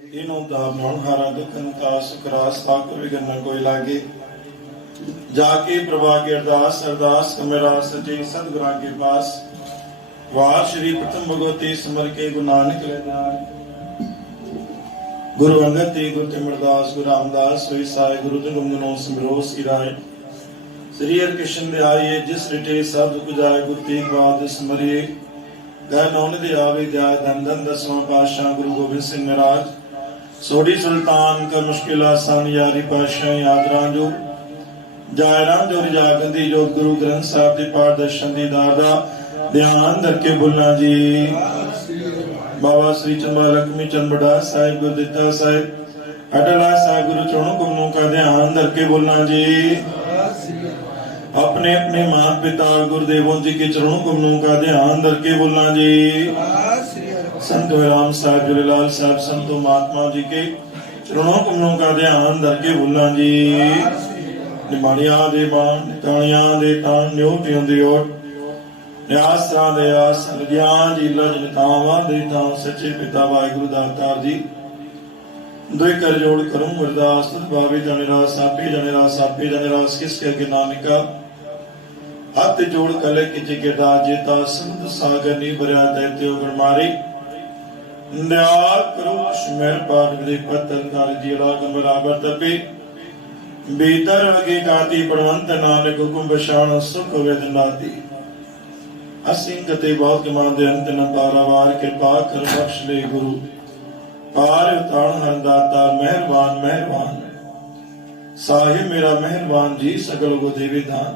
इनो दाम हारा दुखन का सुखरास ताको विघन न कोई लागे। जाके प्रभा के अरदास अरदास कमेरा सचे सतगुरां के पास। वार श्री प्रथम भगवती सिमर के गुरु नानक ले गुरु अंगद ते गुरु तिमरदास गुरु रामदास सोई साई गुरु गुनो सिमरो सिराय। श्री हरि कृष्ण दे आइए जिस रिटे सब गुजाए गुरु तेग बाद सिमरिए। गह नौन दे आवे जाय धन धन दसवां पातशाह गुरु गोबिंद सिंह महाराज। सोढ़ी सुल्तान का मुश्किल आसान यारी पातशाह याद रांझो। जाय रांझो जागंदी जो गुरु ग्रंथ साहिब दी पाठ दर्शन दी दादा ध्यान धरके बोलना जी। बाबा श्री चंबा लक्ष्मी चंद बड़ा साहिब गुरुदिता साहिब अटला साहिब गुरु चरणों कुमनों का ध्यान धरके बोलना जी। अपने अपने माता पिता गुरुदेवों जी के चरणों कमलों का ध्यान धरके बोलना जी। संत राम साहब झूलेलाल साहब संतो महात्मा जी के चरणों कमलों का ध्यान धरके बोलना जी। निमाणिया दे बाण निताणिया दे ताण न्योटियों दे ओट न्यासरा दे आस ज्ञान जी लज नितावा दे तां सच्चे पिता वाहिगुरु दातार जी। दुई कर जोड़ करूं अरदास भावी जने रास आपे जने रास आपे जने रास किसके के नानका हाथ जोड़ कले किचे के दास जेता समुद्र सागर नी भरिया दैत्यो गणमारी। दयाल करो मेहर पाठ विदे पत्थर नार जीड़ा गम बराबर तपे भीतर वगे काती पड़वंत नानक हुकुम बशान सुख वेदनाती। असिंगते बहुत कमान दे अंत न पारावार कृपा कर बख्श ले गुरु पार उतारण हर दातार मेहरबान मेहरबान साहिब मेरा मेहरबान जी सकल को देवी दान।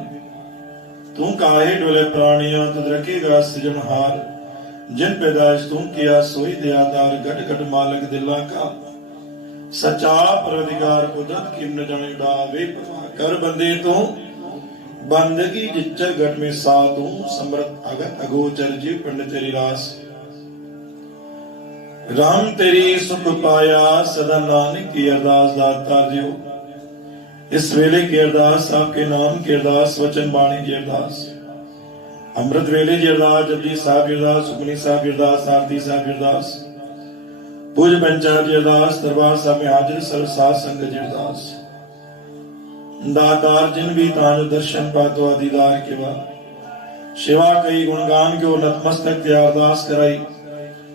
तू काहे डोले प्राणियां तुद रखेगा सृजनहार। जिन पैदाइश तू किया सोई दयादार घट घट मालिक दिला का। सच्चा परअधिकार कुदरत की न जाने डावे कर बंदे तू बंदगी जिच्चर घट में सा तू समृत अगत अगोचर जीव पंडित तेरी रास। राम तेरी सुख पाया सदा नानक की अरदास दातार दियो। इस वेले की अरदास आपके नाम की अरदास वचन बाणी की अरदास अमृत वेले की अरदास जपजी साहब की अरदास सुखनी साहब की अरदास आरती साहब की अरदास पूज पंचायत की अरदास दरबार साहब में हाजिर सर्व साध संगत की अरदास। दातार जिन भी ताज दर्शन पातो दीदार के बाद सेवा कई गुणगान के नतमस्तक त्या अरदास कराई।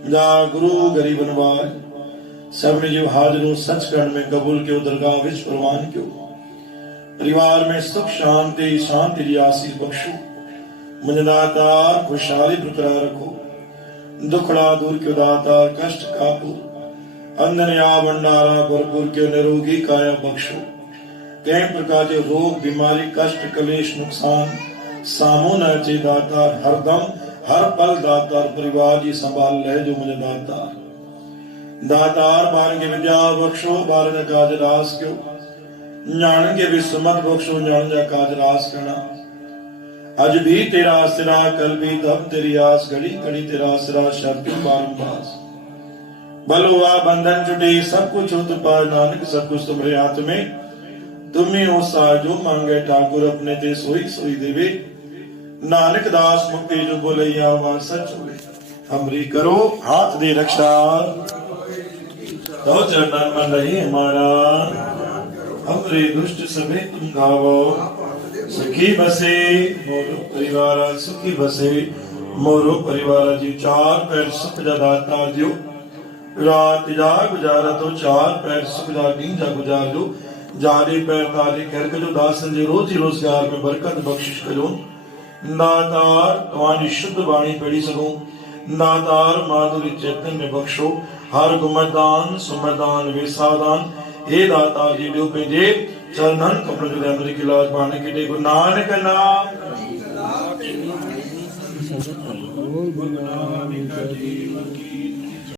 जा गुरु गरीब नवाज सब ने जो हाजिरों सचखंड में कबूल क्यों दरगाह विच प्रवान क्यों। परिवार में सुख शांति शांति की आशीष बख्शो। मुझे दातार खुशहाली बरकरार रखो। दुखड़ा दूर क्यों दातार कष्ट काबू अंधन या भंडारा भरपूर क्यों निरोगी काया बख्शो। कई प्रकार के रोग बीमारी कष्ट कलेश नुकसान सामो न चे दातार हरदम हर पल दातार परिवार जी संभाल ले जो मुझे दातार। दातार बारंगे विद्या बख्शो बारंगे काज रास क्यों जानेंगे विस्मत बख्शो जान जा काज रास करना। आज भी तेरा सिरा कल भी तब तेरी आस घड़ी घड़ी तेरा सिरा शब्द बारंबार। बलुआ बंधन छुटी सब कुछ हो पाए नानक सब कुछ तुम्हारे हाथ में। तुम ही हो सा जो मांगे ठाकुर अपने ते सोई सोई देवे। नानक दास मुक्ति जो बोलैया वह सच हुए। हमरी करो हाथ दे रक्षा तो चरणन मन रही हमारा। हमरे दुष्ट सभी तुम गावो सुखी बसे मोरो परिवार सुखी बसे मोरो परिवार जी। चार पैर सुख जा दाता दियो रात जा गुजारा तो चार पैर सुख जा दिन जा गुजार दो। जारे पैर तारे कर जो दासन जी रोजी रोजगार में बरकत बख्शिश करो। नातार तुम्हारी शुद्ध वाणी पढ़ी सकूं। नातार माधुरी चैतन्य में बख्शो। हर गुमदान सुमदान वेसादान हे दातार जी जो पेजे चरणन कपड़े जो अंदर की लाज पाने के लिए गुरु नानक नाम गुरु नानक जी की